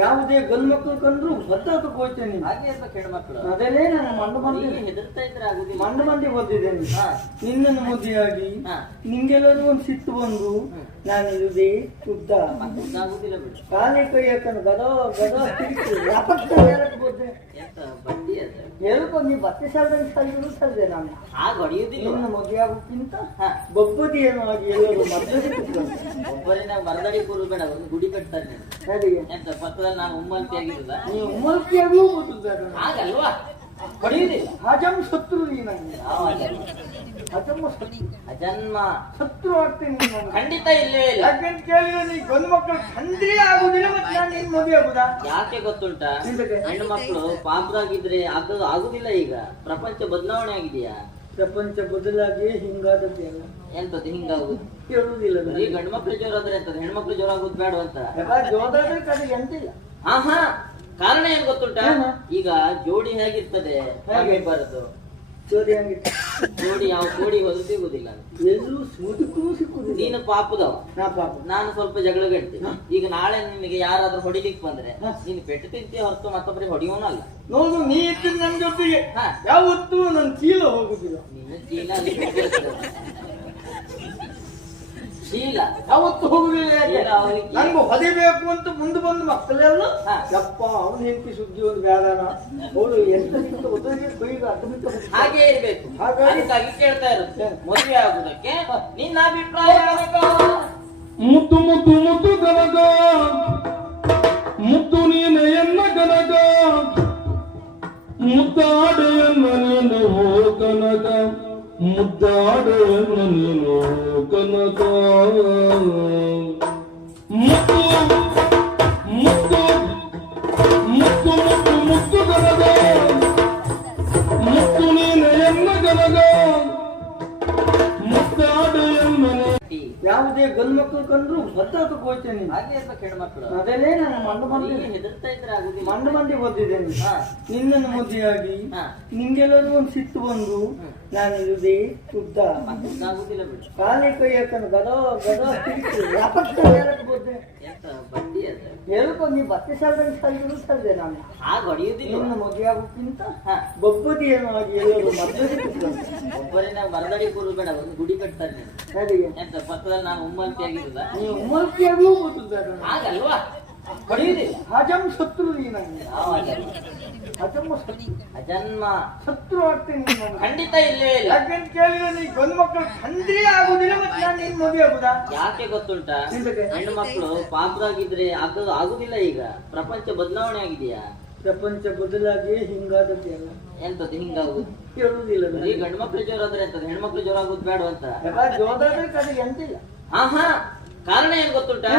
ಯಾವುದೇ ಗಂಡು ಮಕ್ಕಳು ಕಂಡ್ರು ಭದ್ರತೆ ಹೋಗ್ತೇನೆ ಹಾಗೆ ಅಂತ ಹೆಣ್ಮಕ್ಳು ಅದೇನೇ ನಾನು ಮಂಡು ಮಂದಿ ಹೆದರ್ತಾ ಇದ್ರೆ ಆಗುದಿಲ್ಲ. ಮಂಡು ಮಂದಿ ಓದಿದ್ದೇನೆ ನಿನ್ನನ್ನು ಮದುವೆಯಾಗಿ ನಿಂಗೆಲ್ಲರೂ ಒಂದು ಸಿಟ್ಟು ಬಂದು ನಾನು ಇರುದೇ ಉದ್ದ ಆಗುದಿಲ್ಲ ಬಿಡು. ಕಾಲೇ ಕೈ ಹಾಕೊಂಡು ಗದೋ ಗದೋ ಬೋದೆ ಬಡ್ಡಿ ಅದು ಹೇಳ್ಕೊ ನೀ ಬಟ್ಟೆ ಶಾಲೆಗೆ ಸಲ್ದ್ರು ಸಲ್ದೆ ನಾನು ಆಗ ಹೊಡೆಯುದಿಲ್ಲ. ನಿನ್ನ ಮದುವೆ ಆಗೋಕ್ಕಿಂತ ಬೊಬ್ಬದಿ ಏನೋ ಆಗಿ ಎಲ್ಲರೂ ಮದುವೆ ಒಬ್ಬರೇ ನಾವು ಮರದಡಿ ಕೂರು ಬೇಡ, ಒಂದು ಗುಡಿ ಕಟ್ತಾರೆ ಹೇಗೆ ಎಂತ ಪಕ್ಕದಲ್ಲಿ ನಾನು ಉಮ್ಮಲ್ತಿ ಆಗಿರಲ್ಲ, ನೀವು ಉಮ್ಮಲ್ತಿಯಾಗೂ ಗೊತ್ತಿದ್ದಾರೆ ಹಾಗಲ್ವಾ ಹೊಡೆಯುದಿಲ್ಲ. ಹಜಂ ಶತ್ರು ನೀನಾಗಿ ಅಜನ್ಮ ಶತ್ರು ಆಗ್ತೇನೆ ಖಂಡಿತ ಇಲ್ಲವೇ ಇಲ್ಲ. ಯಾಕಂತ ಕೇಳಿದ್ರೆ ನೀ ಗಂಡು ಮಕ್ಕಳು ತಂದ್ರೆ ಆಗುದಿಲ್ಲ ಮತ್ತೆ ನಾನು ನಿನ್ ಮದುವೆ ಆಗುದಾ? ಯಾಕೆ ಗೊತ್ತುಂಟಾ, ಹೆಣ್ಣು ಮಕ್ಕಳು ಪಾಪದಾಗಿದ್ರೆ ಆಗುದಿಲ್ಲ. ಈಗ ಪ್ರಪಂಚ ಬದಲಾವಣೆ ಆಗಿದೆಯಾ? ಪ್ರಪಂಚ ಬದಲಾಗಿ ಹಿಂಗಾದದ್ದೆಲ್ಲ ಎಂತದ್ದು ಹಿಂಗಾಗುದು ಹೇಳುದಿಲ್ಲ. ಈ ಗಂಡು ಮಕ್ಳು ಜೋರ ಆದ್ರೆ ಎಂತದ್ದು, ಹೆಣ್ಮಕ್ಳು ಜೋರ ಆಗುದು ಬೇಡ ಅಂತ ಜೋದಾದ್ರೆ ಎಂತಿಲ್ಲ. ಆಹಾ, ಕಾರಣ ಏನ್ ಗೊತ್ತುಂಟಾ, ಈಗ ಜೋಡಿ ಹೇಗಿರ್ತದೆ ಹಾಗೆ ಬರದು. ಜೋಡಿ ಹಂಗಿತ್ತು ಜೋಡಿ ಯಾವ ಜೋಡಿ ಹೋದ್ರು ಸಿಗುದಿಲ್ಲ. ಎಲ್ಲೂ ಸುದಕ್ಕೂ ಸಿಕ್ಕುದಿಲ್ಲ. ನೀನು ಪಾಪದವ, ನಾ ಪಾಪ, ನಾನು ಸ್ವಲ್ಪ ಜಗಳ ಗಡ್ತೀನಿ. ಈಗ ನಾಳೆ ನಿನಗೆ ಯಾರಾದ್ರೂ ಹೊಡಿಲಿಕ್ಕೆ ಬಂದ್ರೆ ನೀನು ಪೆಟ್ಟು ತಿಂತೀಯ ಹೊರತು ಮತ್ತೊಬ್ಬರಿಗೆ ಹೊಡಿಯೋನಲ್ಲ. ನೋಡು ನೀ ಇತ್ತು ನನ್ ಜೊತೆಗೆ ಯಾವತ್ತೂ ನನ್ ಚೀಲ ಹೋಗುದಿಲ್ಲ. ನಿನ್ನ ಚೀಲ ಚೀಲ ಯಾವತ್ತು ಹೋಗುದಿಲ್ಲ. ನಂಗೆ ಹೊದಿಬೇಕು ಅಂತ ಮುಂದೆ ಬಂದು ಮಕ್ಕಳೆಲ್ಲ ಯಪ್ಪ ಅವನು ಹೆಂಡತಿ ಸುದ್ದಿ ಒಂದು ಬೇಡನ ಅವಳು ಎಷ್ಟು ಹಾಗೆ ಇರ್ಬೇಕು. ಹಾಗಾಗಿ ಕೇಳ್ತಾ ಇರುತ್ತೆ, ಮದುವೆ ಆಗುದಕ್ಕೆ ನಿನ್ನ ಅಭಿಪ್ರಾಯ. ಮುದ್ದು ಮುದ್ದು ಮುದ್ದು ಗನಗ ಮುದ್ದು ನೀನು ಎನ್ನ ಗನಗ ಮುದ್ದಾಡೆಯನ್ನ ನೀನು ಹೋ ಕನಕ ಮುದ್ದಾಡೆಯನ್ನ ನೀನು ಕನಕ ಮುದ್ದು ಮುದ್ದು ಮುದ್ದು ಮುದ್ದು ಮುದ್ದು ಗನಗ ಮುದ್ದು ನೀನು ಎನ್ನ ಗನಗ ಮುದ್ದಾಡೆಯನ್ನ ಯಾವುದೇ ಗಂಡು ಮಕ್ಕಳು ಕಂಡ್ರು ಭದ್ರತೆ ಹೋಗ್ತೇನೆ ಹಾಗೆ ಅಂತ ಹೆಣ್ಮಕ್ಳು ಅದೇನೇ ನಾನು ಮಂಡು ಮಂದಿ ಹೆದರ್ತಾ ಇದ್ರೆ ಆಗುದಿಲ್ಲ. ಮಂಡು ಮಂದಿ ಓದಿದ್ದೇನೆ ನಿನ್ನನ್ನು ಮದುವೆಯಾಗಿ ನಿಂಗೆಲ್ಲರೂ ಒಂದು ಸಿಟ್ಟು ಬಂದು ನಾನು ಇರುದೇ ಉದ್ದ ಆಗುದಿಲ್ಲ ಬಿಡು. ಕಾಲೇ ಕೈ ಹಾಕೊಂಡು ಗದೋ ಗದೋ ಬೋದೆ ಎಂತ ಬಡ್ಡಿ ಅದು ಹೇಳ್ಕೊ ನೀ ಬಟ್ಟೆ ಶಾಲೆಗೆ ಸಲ್ದ್ರು ಸಲ್ದೆ ನಾನು ಆಗ ಹೊಡೆಯುದಿಲ್ಲ. ನಿನ್ನ ಮದುವೆ ಆಗೋಕ್ಕಿಂತ ಬೊಬ್ಬದಿ ಏನೋ ಆಗಿ ಎಲ್ಲರೂ ಮದುವೆ ಒಬ್ಬರೇ ನಾವು ಮರದಡಿ ಕೂರು ಬೇಡ, ಒಂದು ಗುಡಿ ಕಟ್ತಾರೆ ಹೇಗೆ ಎಂತ ಪಕ್ಕದಲ್ಲಿ ನಾನು ಉಮ್ಮಲ್ತಿ ಆಗಿರಲ್ಲ, ನೀವು ಉಮ್ಮಲ್ತಿಯಾಗೂ ಗೊತ್ತಿದ್ದಾರೆ ಹಾಗಲ್ವಾ ಹೊಡೆಯುದಿಲ್ಲ. ಹಜಂ ಶತ್ರು ನೀನಾಗಿ ಅಜನ್ಮ ಶತ್ರು ಆಗ್ತೇನೆ ಖಂಡಿತ ಇಲ್ಲವೇ ಇಲ್ಲ. ಯಾಕಂತ ಕೇಳಿದ್ರೆ ನೀ ಗಂಡು ಮಕ್ಕಳು ತಂದ್ರೆ ಆಗುದಿಲ್ಲ ಮತ್ತೆ ನಾನು ನಿನ್ ಮದುವೆ ಆಗುದಾ? ಯಾಕೆ ಗೊತ್ತುಂಟಾ, ಹೆಣ್ಣು ಮಕ್ಕಳು ಪಾಪದಾಗಿದ್ರೆ ಆಗುದಿಲ್ಲ. ಈಗ ಪ್ರಪಂಚ ಬದಲಾವಣೆ ಆಗಿದೆಯಾ? ಪ್ರಪಂಚ ಬದಲಾಗಿ ಹಿಂಗಾದದ್ದೆಲ್ಲ ಎಂತದ್ದು ಹಿಂಗಾಗುದು ಹೇಳುದಿಲ್ಲ. ಈ ಗಂಡು ಮಕ್ಳು ಜೋರ ಆದ್ರೆ ಎಂತದ್ದು, ಹೆಣ್ಮಕ್ಳು ಜೋರ ಆಗುದು ಬೇಡ ಅಂತ ಜೋದಾದ್ರೆ ಎಂತಿಲ್ಲ. ಆಹಾ, ಕಾರಣ ಏನ್ ಗೊತ್ತುಂಟಾ,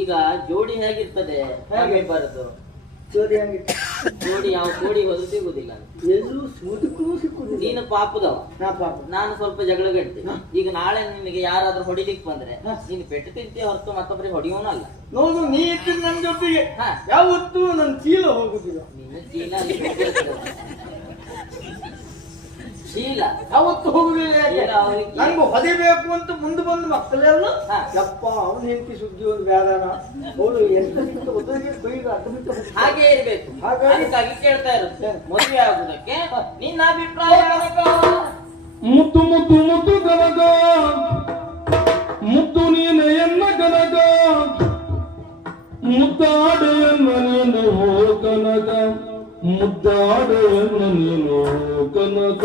ಈಗ ಜೋಡಿ ಹೇಗಿರ್ತದೆ ಹಾಗೆ ಬರದು. ಜೋಡಿ ಹಂಗಿತ್ತು ಜೋಡಿ ಯಾವ ಜೋಡಿ ಹೋದ್ರು ಸಿಗುದಿಲ್ಲ. ಎಲ್ಲೂ ಸುದಕ್ಕೂ ಸಿಕ್ಕುದಿಲ್ಲ. ನೀನು ಪಾಪದವ, ನಾ ಪಾಪ, ನಾನು ಸ್ವಲ್ಪ ಜಗಳ ಗಡ್ತೀನಿ. ಈಗ ನಾಳೆ ನಿನಗೆ ಯಾರಾದ್ರೂ ಹೊಡಿಲಿಕ್ಕೆ ಬಂದ್ರೆ ನೀನು ಪೆಟ್ಟು ತಿಂತೀಯ ಹೊರತು ಮತ್ತೊಬ್ಬರಿಗೆ ಹೊಡಿಯೋನಲ್ಲ. ನೋಡು ನೀ ಇತ್ತು ನನ್ ಜೊತೆಗೆ ಯಾವತ್ತೂ ನನ್ ಚೀಲ ಹೋಗುದಿಲ್ಲ. ನಿನ್ನ ಚೀಲ ಚೀಲ ಯಾವತ್ತು ಹೋಗುದಿಲ್ಲ. ನಂಗೆ ಹೊದಿಬೇಕು ಅಂತ ಮುಂದೆ ಬಂದು ಮಕ್ಕಳೆಲ್ಲ ಯಪ್ಪ ಅವನು ಹೆಂಡತಿ ಸುದ್ದಿ ಒಂದು ಬೇಡನ ಅವಳು ಎಷ್ಟು ಹಾಗೆ ಇರ್ಬೇಕು. ಹಾಗಾಗಿ ಕೇಳ್ತಾ ಇರುತ್ತೆ, ಮದುವೆ ಆಗುದಕ್ಕೆ ನಿನ್ನ ಅಭಿಪ್ರಾಯ. ಮುದ್ದು ಮುದ್ದು ಮುದ್ದು ಗನಗ ಮುದ್ದು ನೀನು ಎನ್ನ ಗನಗ ಮುದ್ದಾಡೆಯನ್ನ ನೀನು ಹೋ ಕನಕ ಮುದ್ದಾಡೆಯನ್ನ ನೀನು ಕನಕ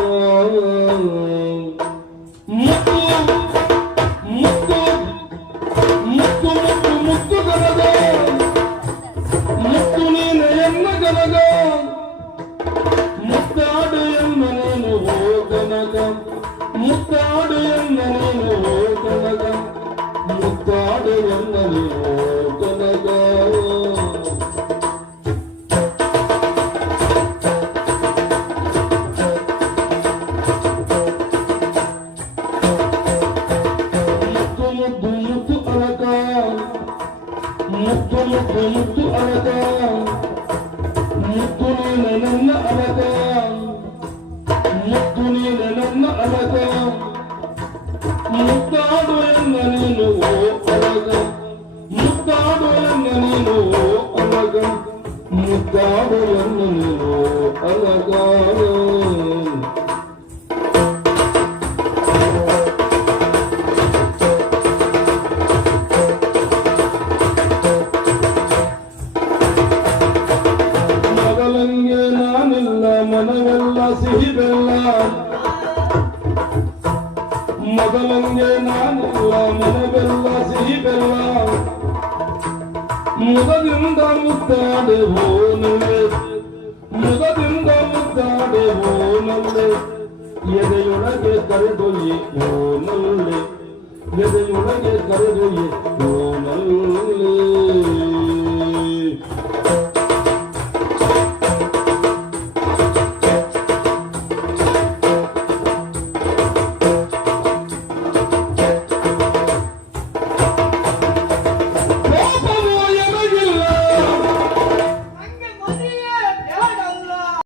ಮುದ್ದು ಮುದ್ದು ಮುದ್ದು ಮುದ್ದು ಮುದ್ದು ಗನಗ ಮುದ್ದು ನೀನು ಎನ್ನ ಗನಗ ಮುದ್ದಾಡೆಯನ್ನ ನೀನು ಹೋ ಕನಕ ಮುದ್ದಾಡೆಯನ್ನ ನೀನು ಹೋ ಕನಕ ಮುದ್ದಾಡೆಯನ್ನ ನೀನು ಹೋ ಕನಕ ಮುದ್ದು ಮುದ್ದು ಅಳಗ ಮುದ್ದು ನೀನು ನನ್ನ ಅಳಗ ಮುದ್ದು ನೀನು ನನ್ನ ಅಳಗ ಮುದ್ದಾಡು ಎನ್ನ ನೀನು ಓ ಅಳಗ ಮುದ್ದಾಡು ಎನ್ನ ನೀನು ಓ ಅಳಗ ಮುದ್ದಾಡುವನ್ನು ನೀನು ಅಲಗಾರ ಮಗಲಂಗೆ ನಾನಿಲ್ಲ ಮನವೆಲ್ಲ ಸಿಹಿ ಬೆಲ್ಲ ಮೊದಲಂಗೆ ನಾನಿಲ್ಲ ಮನವೆಲ್ಲ ಸಿಹಿ ಬೆಲ್ಲ ಮುದದಿಂದ ಮುದ್ದಾಡೆವೋ ನಲ್ಲೆ ಮುದದಿಂದ ಮುದ್ದಾಡೆವೋ ನಲ್ಲೆ ಎದೆಯೊಳಗೆ ಕರೆದೊಯ್ಯೆ ಓ ನಲ್ಲೆ ಎದೆಯೊಳಗೆ ಕರೆದೊಯ್ಯೆ ಓ ನಲ್ಲೆ